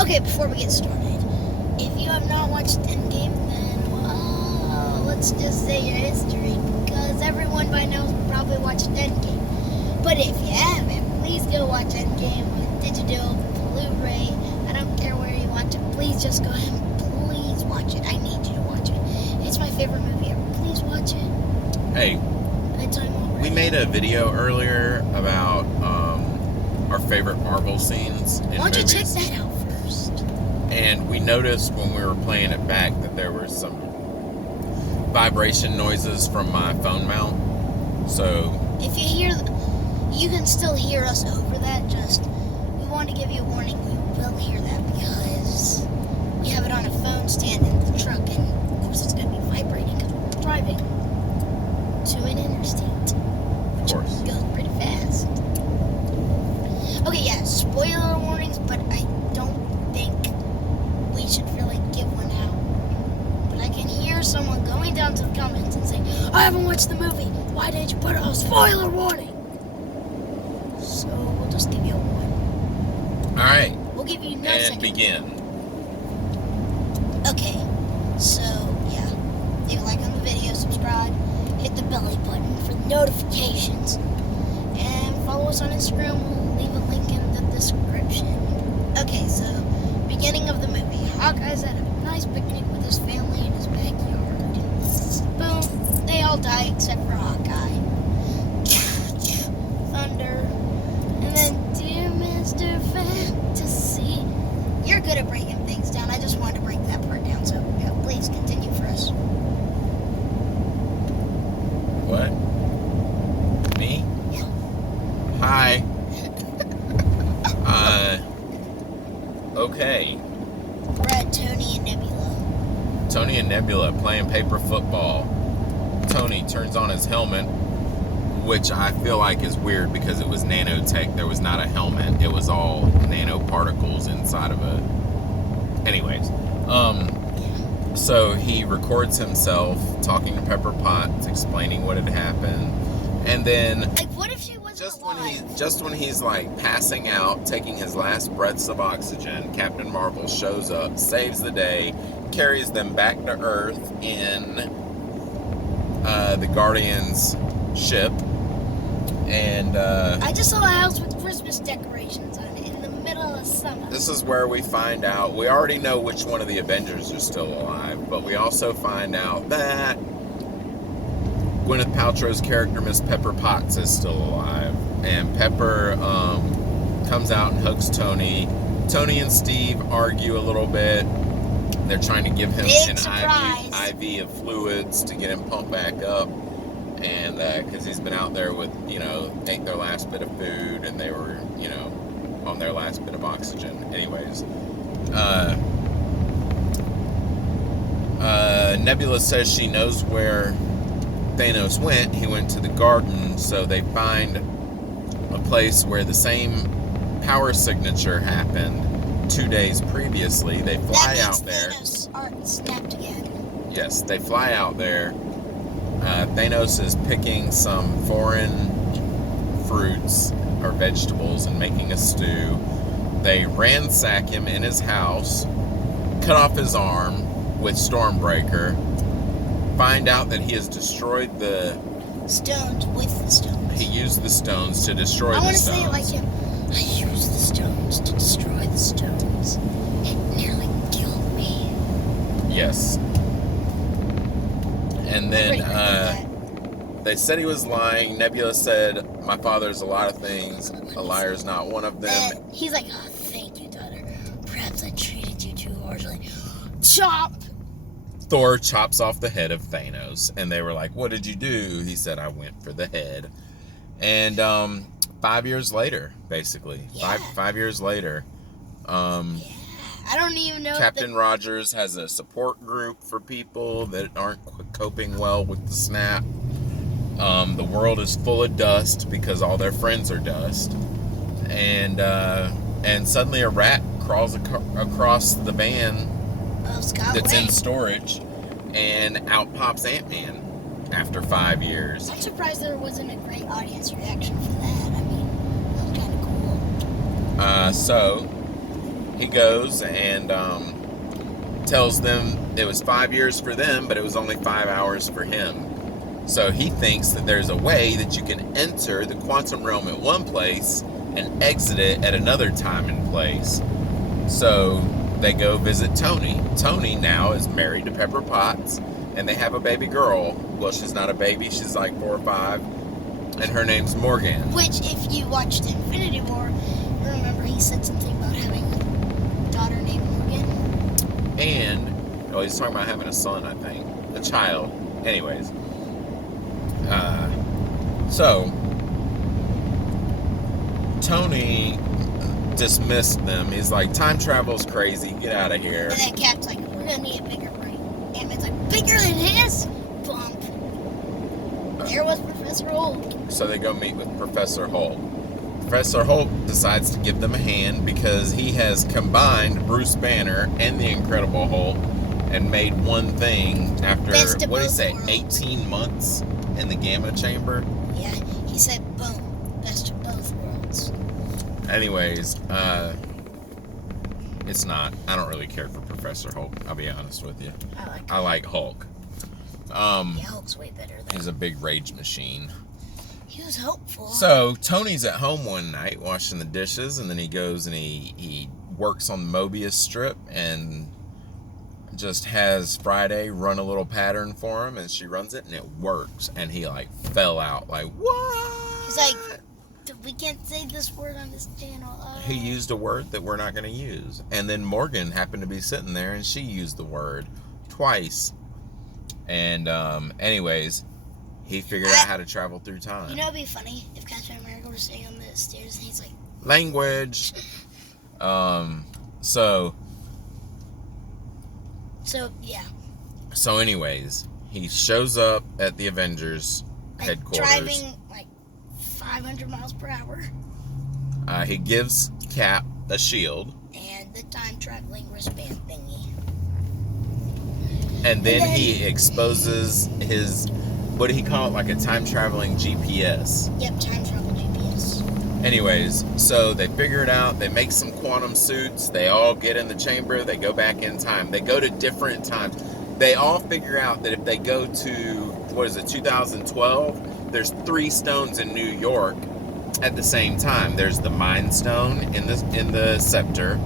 Okay, before we get started, if you have not watched Endgame, then, well, let's just say your history, because everyone by now has probably watched Endgame. But if you haven't, please go watch Endgame with digital, Blu-ray. I don't care where you watch it. Please just go ahead and please watch it. I need you to watch it. It's my favorite movie ever. Please watch it. Hey, Bedtime already. we made a video earlier about our favorite Marvel scenes in Why don't you check movies. that out first? And we noticed when we were playing it back that there were some vibration noises from my phone mount. So If you hear, you can still hear us over that. Just, we want to give you a warning. You will hear that because we have it on a phone stand in the truck, and of course it's going to be vibrating because we're driving to an interstate, which goes pretty fast. Okay, yeah, spoiler warnings, but I don't think we should really give one out. But I can hear someone going down to the comments and saying, I haven't watched the movie. Why didn't you put a spoiler warning? So we'll just give you a warning. all right, We'll give you no and seconds. begin. Okay, so yeah, leave a like on the video, subscribe, hit the belly button for notifications, and follow us on Instagram. We'll leave a link in the description. Okay, so beginning of the movie. Hawkeye's at a nice picnic with his family in his backyard. Boom, they all die except for Hawkeye. Thunder. And then, dear Mr. Fantasy. You're good at breaking things down. I just wanted to break that part down, so yeah, please continue for us. What? Me? Yeah. Hi. Okay. We're at Tony and Nebula. Tony and Nebula playing paper football. Tony turns on his helmet, which I feel like is weird because it was nanotech. There was not a helmet. It was all nanoparticles inside of it. Anyways, so he records himself talking to Pepper Potts, explaining what had happened, and then Like, what if she wasn't alive? just when he's like passing out, taking his last breaths of oxygen, Captain Marvel shows up, saves the day, carries them back to Earth in the Guardians ship, and I just saw a house with Christmas decorations on it in the middle of summer. this is where we find out, we already know which one of the Avengers are still alive, but we also find out that Gwyneth Paltrow's character, Miss Pepper Potts, is still alive. And Pepper comes out and hugs Tony. Tony and Steve argue a little bit. They're trying to give him Big an IV of fluids to get him pumped back up. And because he's been out there with, ate their last bit of food, and they were, on their last bit of oxygen. Anyways, Nebula says she knows where Thanos went. He went to the garden, so they find a place where the same power signature happened 2 days previously. They fly out there. Thanos are snapped together. Yes, they fly out there. Thanos is picking some foreign fruits or vegetables and making a stew. They ransack him in his house, cut off his arm with Stormbreaker, find out that he has destroyed the Stones with the stones. He used the stones to destroy I the want to stones. say it like him. I used the stones to destroy the stones. It nearly killed me. Yes. And then that. they said he was lying. Nebula said, my father's a lot of things. A liar's not one of them. He's like, oh, thank you, daughter. Perhaps I treated you too harshly. Chop! Thor chops off the head of Thanos. And they were like, what did you do? He said, I went for the head. And 5 years later, basically. Yeah. Five years later. I don't even know. Captain Rogers has a support group for people that aren't coping well with the snap. The world is full of dust because all their friends are dust. And suddenly a rat crawls across the van that's in storage, and out pops Ant-Man after 5 years. I'm surprised there wasn't a great audience reaction for that. I mean, that was kind of cool. So he goes and tells them it was 5 years for them, but it was only 5 hours for him. So he thinks that there's a way that you can enter the quantum realm at one place and exit it at another time and place. So they go visit Tony. Tony now is married to Pepper Potts, and they have a baby girl. Well, she's not a baby, she's like 4 or 5, and her name's Morgan. Which, if you watched Infinity War, you remember he said something about having a daughter named Morgan. And, he's talking about having a son, I think. A child. Anyways. So, Tony dismissed them. He's like, time travel's crazy, get out of here. And then Cap's like, we're gonna need a bigger brain. Ant-Man's like, bigger than his? Bump. There was Professor Hulk. So they go meet with Professor Hulk. Professor Hulk decides to give them a hand because he has combined Bruce Banner and the Incredible Hulk and made one thing after, what did he say, 18 months in the Gamma Chamber? Yeah, he said, boom, best of both worlds. Anyways, it's not. I don't really care for Professor Hulk, I'll be honest with you. I like Hulk. Yeah, Hulk's way better than He's a big rage machine. He was hopeful. So, Tony's at home one night washing the dishes, and then he goes and he works on the Mobius strip and just has Friday run a little pattern for him, and she runs it, and it works. And he, fell out. What? He's like, we can't say this word on this channel. He used a word that we're not going to use. And then Morgan happened to be sitting there, and she used the word twice. And, anyways, he figured out how to travel through time. You know, it'd be funny if Captain America were sitting on the stairs and he's like, language. yeah. So, anyways, he shows up at the Avengers headquarters. Driving 500 miles per hour. He gives Cap a shield. And the time traveling wristband thingy. And then he exposes his, what do he call it? A time traveling GPS. Yep, time travel GPS. Anyways, so they figure it out. They make some quantum suits. They all get in the chamber. They go back in time. They go to different times. They all figure out that if they go to, 2012, there's 3 stones in New York at the same time. There's the Mind Stone in the Scepter.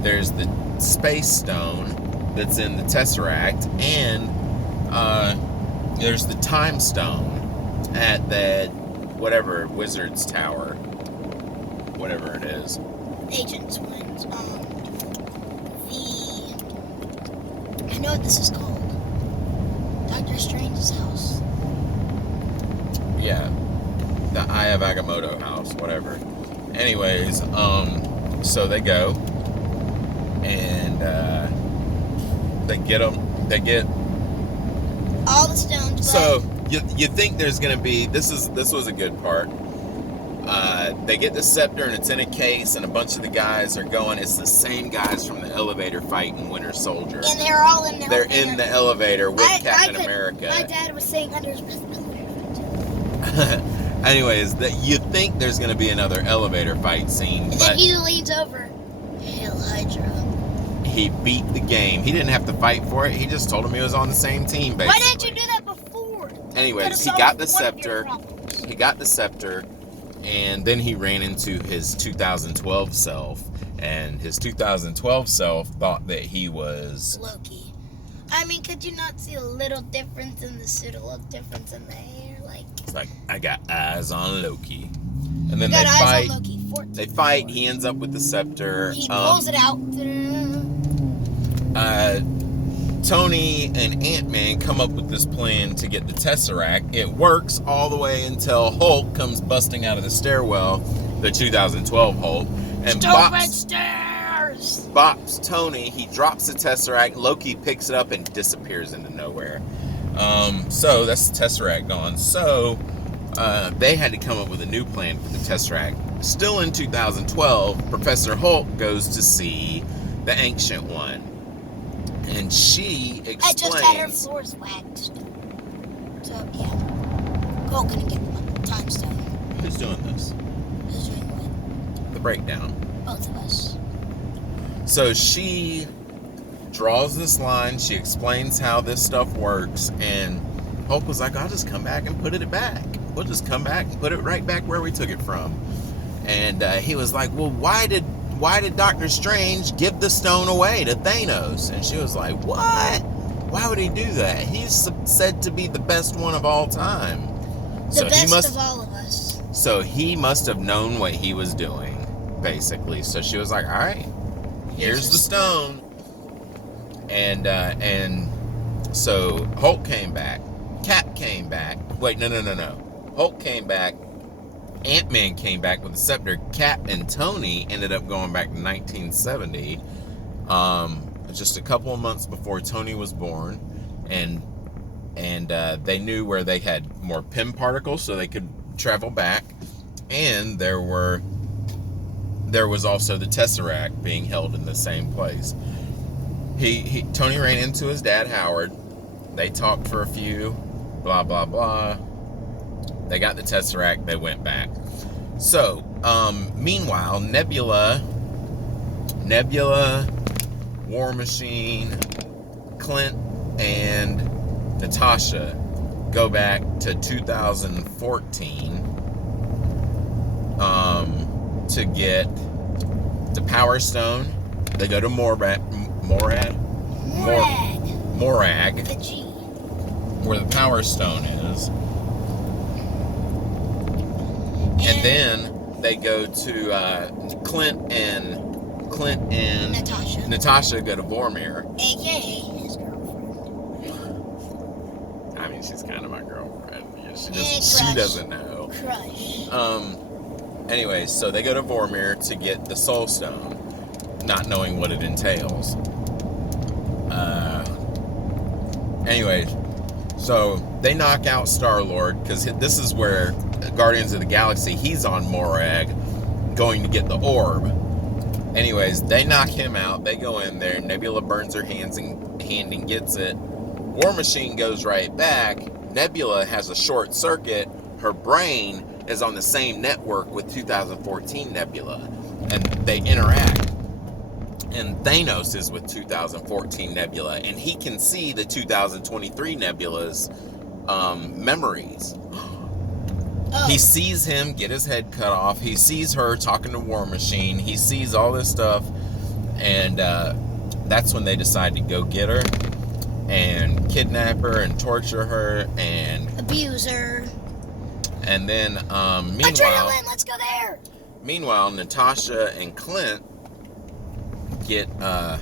There's the Space Stone that's in the Tesseract, and there's the Time Stone at that Wizard's Tower, whatever it is. Agent's Wings. I know what this is called. Doctor Strange's house. Yeah, the Eye of Agamotto house, whatever. Anyways, so they go and they get all the stones. So you think there's gonna be this was a good part. They get the scepter and it's in a case, and a bunch of the guys are going. It's the same guys from the elevator fight in Winter Soldier. And they're all in the They're elevator. in the elevator with Captain America. My dad was saying under his breath. Anyways, you think there's gonna be another elevator fight scene, And but then he leans over. Hail Hydra. he beat the game. He didn't have to fight for it. He just told him he was on the same team, basically. Why didn't you do that before? Anyways, he got the scepter. He got the scepter, and then he ran into his 2012 self. And his 2012 self thought that he was Loki. I mean, could you not see a little difference in the suit, a little difference in the hair? It's like, I got eyes on Loki. And then got they eyes fight. on Loki. 14 They fight. more. He ends up with the scepter. He pulls it out. Tony and Ant-Man come up with this plan to get the Tesseract. It works all the way until Hulk comes busting out of the stairwell, the 2012 Hulk, and bops Tony. He drops the Tesseract. Loki picks it up and disappears into nowhere. So that's the Tesseract gone. So they had to come up with a new plan for the Tesseract. Still in 2012, Professor Hulk goes to see the Ancient One. And she explains... I just had her floors waxed. So, yeah. Hulk gonna get the time stone. Who's doing this? Who's doing what? The breakdown. Both of us. So she draws this line. She explains how this stuff works, and Hulk was like, "I'll just come back and put it back. We'll just come back and put it right back where we took it from." And he was like, "Well, why did Doctor Strange give the stone away to Thanos?" And she was like, "What? Why would he do that? He's said to be the best one of all time. The best of all of us." So he must have known what he was doing, basically. So she was like, "All right, here's the stone." And so Hulk came back. Cap came back. Wait, no. Hulk came back. Ant-Man came back with the scepter. Cap and Tony ended up going back to 1970. Just a couple of months before Tony was born. And they knew where they had more Pym particles so they could travel back. And there was also the Tesseract being held in the same place. Tony ran into his dad, Howard. They talked for a few, blah, blah, blah. They got the Tesseract. They went back. So, meanwhile, Nebula, War Machine, Clint, and Natasha go back to 2014 to get the Power Stone. They go to Morag, The G. where the Power Stone is. And then they go to Clint and Natasha go to Vormir. AKA his girlfriend. I mean, she's kind of my girlfriend. Yeah, she Crush. doesn't know. Crush. Anyway, so they go to Vormir to get the Soul Stone, not knowing what it entails. Anyway, so they knock out Star-Lord, because this is where Guardians of the Galaxy, he's on Morag, going to get the orb. Anyways, they knock him out. They go in there. Nebula burns her hand and gets it. War Machine goes right back. Nebula has a short circuit. Her brain is on the same network with 2014 Nebula, and they interact. And Thanos is with 2014 Nebula, and he can see the 2023 Nebula's memories. Oh. He sees him get his head cut off. He sees her talking to War Machine. He sees all this stuff, and that's when they decide to go get her and kidnap her and torture her and abuse her. And then Adrenaline, let's go there. Meanwhile, Natasha and Clint get they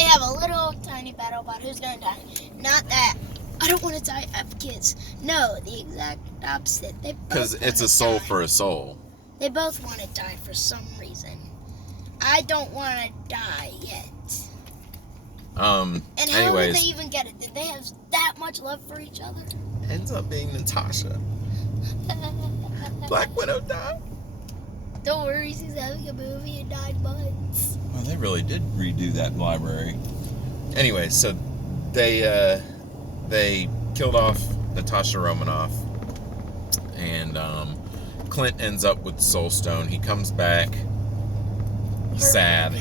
have a little tiny battle about who's gonna die. Not that I don't want to die. I have kids. No, the exact opposite. Because it's a soul for a soul. They both want to die for some reason. I don't want to die yet. And how anyways, did they even get it? Did they have that much love for each other? Ends up being Natasha. Black Widow died. Don't worry, she's having a movie in 9 months. Well, they really did redo that library. Anyway, so they killed off Natasha Romanoff, and Clint ends up with the Soul Stone. He comes back sad.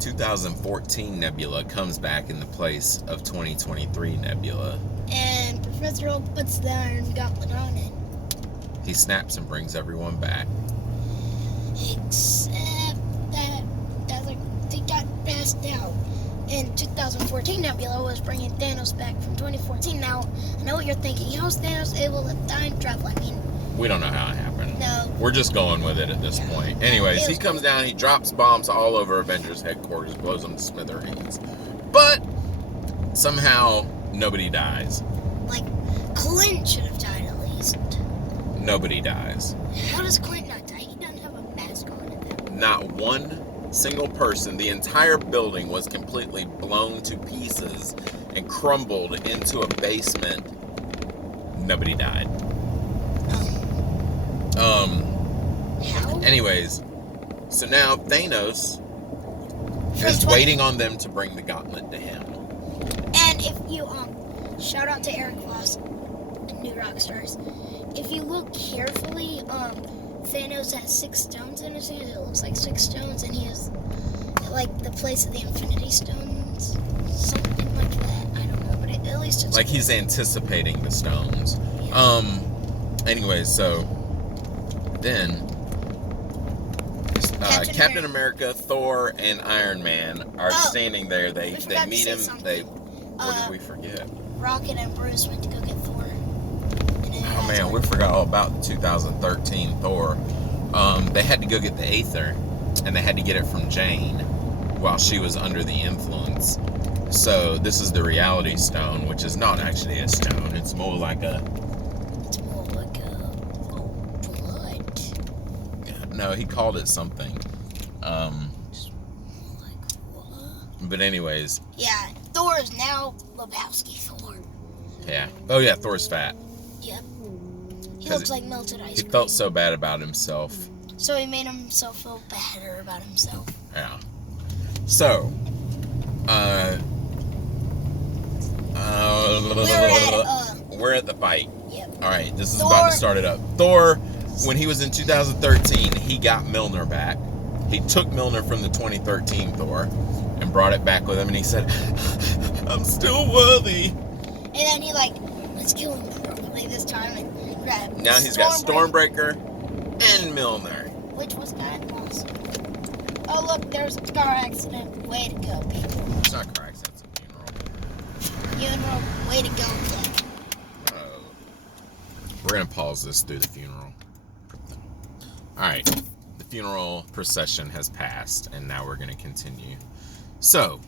2014 Nebula comes back in the place of 2023 Nebula. And Professor Hulk puts the Iron Gauntlet on it. He snaps and brings everyone back. Except that they got passed out. In 2014, Nebula was bringing Thanos back from 2014. Now, I know what you're thinking. How's Thanos able to time travel? I mean, we don't know how it happened. No. We're just going with it at this point. Anyways, he comes down, he drops bombs all over Avengers headquarters, blows them to smithereens. But somehow nobody dies. Like, Clint should have died at least. Nobody dies. How does Clint not die? He doesn't have a mask on at that point. Not one single person. The entire building was completely blown to pieces and crumbled into a basement. Nobody died. How? Anyways, so now Thanos is waiting on them to bring the gauntlet to him. And if you, shout out to Eric Voss and New Rockstars. If you look carefully, Thanos has 6 stones in his hand. It looks like 6 stones, and he has like the place of the Infinity Stones, something like that. I don't know, but at least it's like cool. he's anticipating the stones. Yeah. Anyway, so then Captain America, Thor, and Iron Man are standing there. They meet him. What did we forget? Rocket and Bruce went to go get Thor. Oh man, we forgot all about the 2013 Thor. They had to go get the Aether, and they had to get it from Jane while she was under the influence. So this is the Reality Stone, which is not actually a stone. It's more like a... blood. No, he called it something. But anyways. Yeah, Thor is now Lebowski Thor. Yeah. Oh yeah, Thor's fat. Yep. He looks like melted ice cream. He felt so bad about himself. So he made himself feel better about himself. Yeah. So, we're at the fight. Yep. All right, this is about to start it up. Thor, when he was in 2013, he got Mjolnir back. He took Mjolnir from the 2013 Thor and brought it back with him, and he said, "I'm still worthy." And then he let's kill him properly this time and grab. Now he's got Stormbreaker and Mjolnir, which was kind of awesome. Oh look, there's a car accident. Way to go, people. It's not a car accident, it's a funeral. Funeral. Way to go, Click. Oh. We're gonna pause this through the funeral. All right. The funeral procession has passed, and now we're gonna continue. So,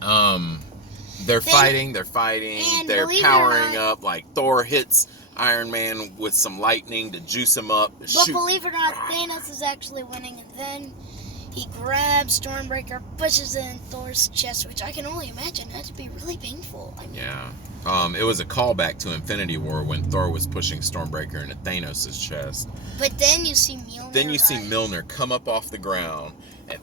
they're fighting, they're powering up. Like Thor hits Iron Man with some lightning to juice him up. But believe it or not, Thanos is actually winning, and then he grabs Stormbreaker, pushes it in Thor's chest, which I can only imagine had to be really painful. I mean, yeah. It was a callback to Infinity War when Thor was pushing Stormbreaker into Thanos' chest. But then you see Mjolnir. Then you see Mjolnir come up off the ground and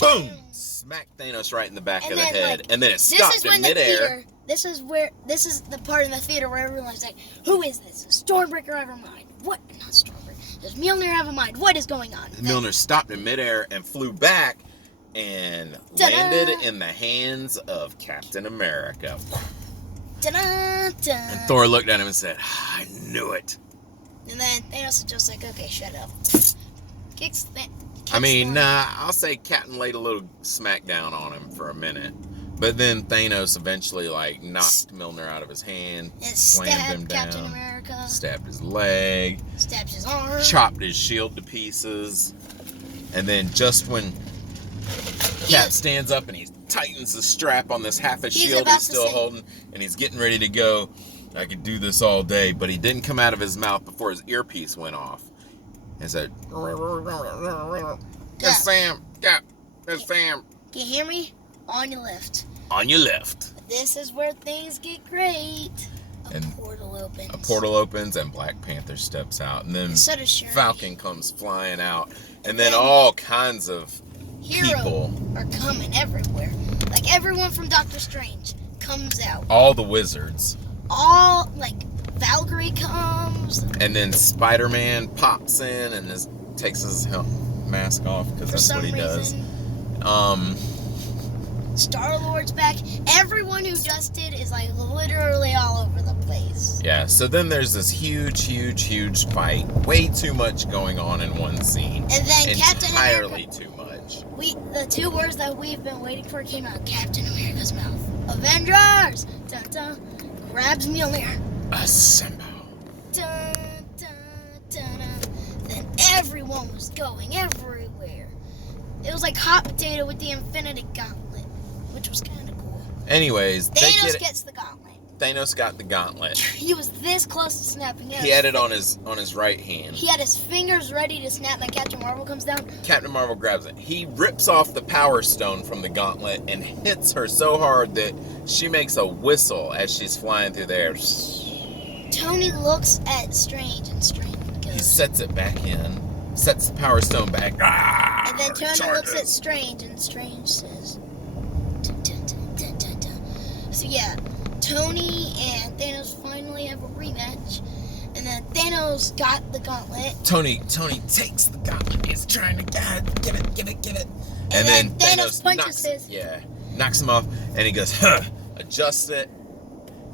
boom! Smack Thanos right in the back of the head, and then it stopped in midair. This is the part in the theater where everyone's like, "Who is this? Is Stormbreaker ever mind? What? Not Stormbreaker. Does Mjolnir have a mind? What is going on?" Mjolnir stopped in midair and flew back and landed in the hands of Captain America. And Thor looked at him and said, "I knew it." And then Thanos is just like, "Okay, shut up." I'll say Captain laid a little smackdown on him for a minute. But then Thanos eventually, knocked Mjolnir out of his hand, slammed him down, Captain America, stabbed his leg, stabbed his arm, chopped his shield to pieces. And then just when Cap stands up and he tightens the strap on this half a shield he's still holding, and he's getting ready to go, "I could do this all day," but he didn't come out of his mouth before his earpiece went off. And said, "Yes, Sam. Yeah, yes, Sam. Can you hear me? On your left. On your left." This is where things get great. A portal opens and Black Panther steps out. And then Falcon comes flying out. And then all kinds of people are coming everywhere. Like everyone from Doctor Strange comes out. All the wizards. All, Valkyrie comes. And then Spider-Man pops in and takes his mask off because that's what he does. Star-Lord's back. Everyone who just did is literally all over the place. Yeah, so then there's this huge fight. Way too much going on in one scene. And then Captain America. Too much. The 2 words that we've been waiting for came out of Captain America's mouth. Avengers! Dun, dun, grabs Mjolnir. Assemble. Dun, dun, dun, dun. Then everyone was going everywhere. It was like hot potato with the Infinity Gauntlet, which was kind of cool. Anyways, Thanos gets the gauntlet. Thanos got the gauntlet. He was this close to snapping it. He had it on his right hand. He had his fingers ready to snap, and Captain Marvel comes down. Captain Marvel grabs it. He rips off the Power Stone from the gauntlet and hits her so hard that she makes a whistle as she's flying through the air. Tony looks at Strange, and Strange goes. He sets it back in, sets the Power Stone back. And then Tony looks at Strange, and Strange says, dun, dun, dun, dun, dun, dun. So yeah, Tony and Thanos finally have a rematch. And And then Thanos got the gauntlet. Tony takes the gauntlet. He's trying to get it. And then Thanos punches knocks him off, and he goes, adjusts it,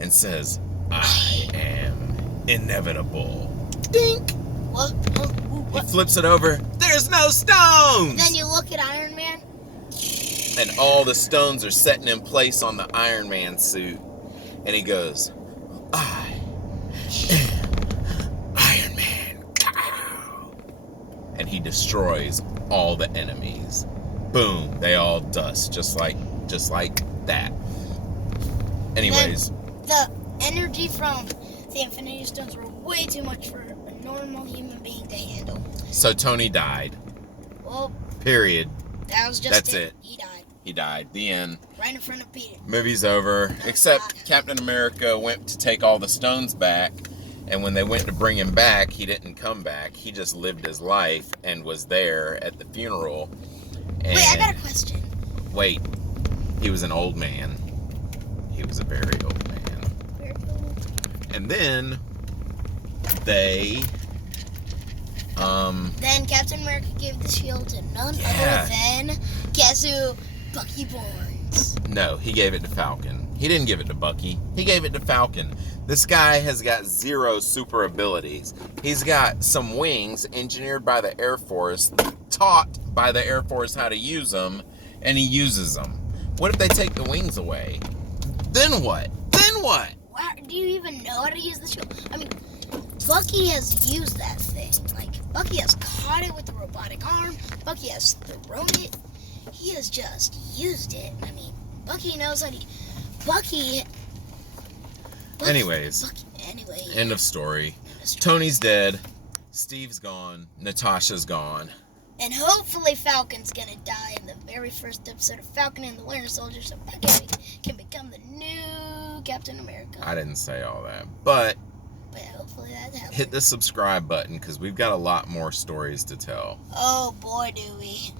and says, I am inevitable. Dink! What? He flips it over. There's no stones! Then you look at Iron Man. And all the stones are setting in place on the Iron Man suit. And he goes, I am Iron Man. Pow! And he destroys all the enemies. Boom, they all dust, just like that. Anyways. The energy from the Infinity Stones were way too much for a normal human being to handle. So Tony died. Well, period. That was just That's it. He died. He died. The end. Right in front of Peter. Movie's over. Except Captain America went to take all the stones back, and when they went to bring him back, he didn't come back. He just lived his life and was there at the funeral. And wait, I got a question. Wait. He was an old man. He was a very old man. Very old. And then they Then Captain America gave the shield to none other than, guess who? Bucky Barnes. No, he gave it to Falcon. He didn't give it to Bucky. He gave it to Falcon. This guy has got 0 super abilities. He's got some wings engineered by the Air Force, taught by the Air Force how to use them, and he uses them. What if they take the wings away? Then what? Do you even know how to use the shield? I mean, Bucky has used that thing. Like, Bucky has caught it with the robotic arm. Bucky has thrown it. He has just used it. I mean, Bucky knows how to... Anyways. End of story. Tony's dead. Steve's gone. Natasha's gone. And hopefully Falcon's gonna die in the very first episode of Falcon and the Winter Soldier, so Bucky can become the new Captain America. I didn't say all that. But hopefully that happens. Hit the subscribe button because we've got a lot more stories to tell. Oh boy, do we.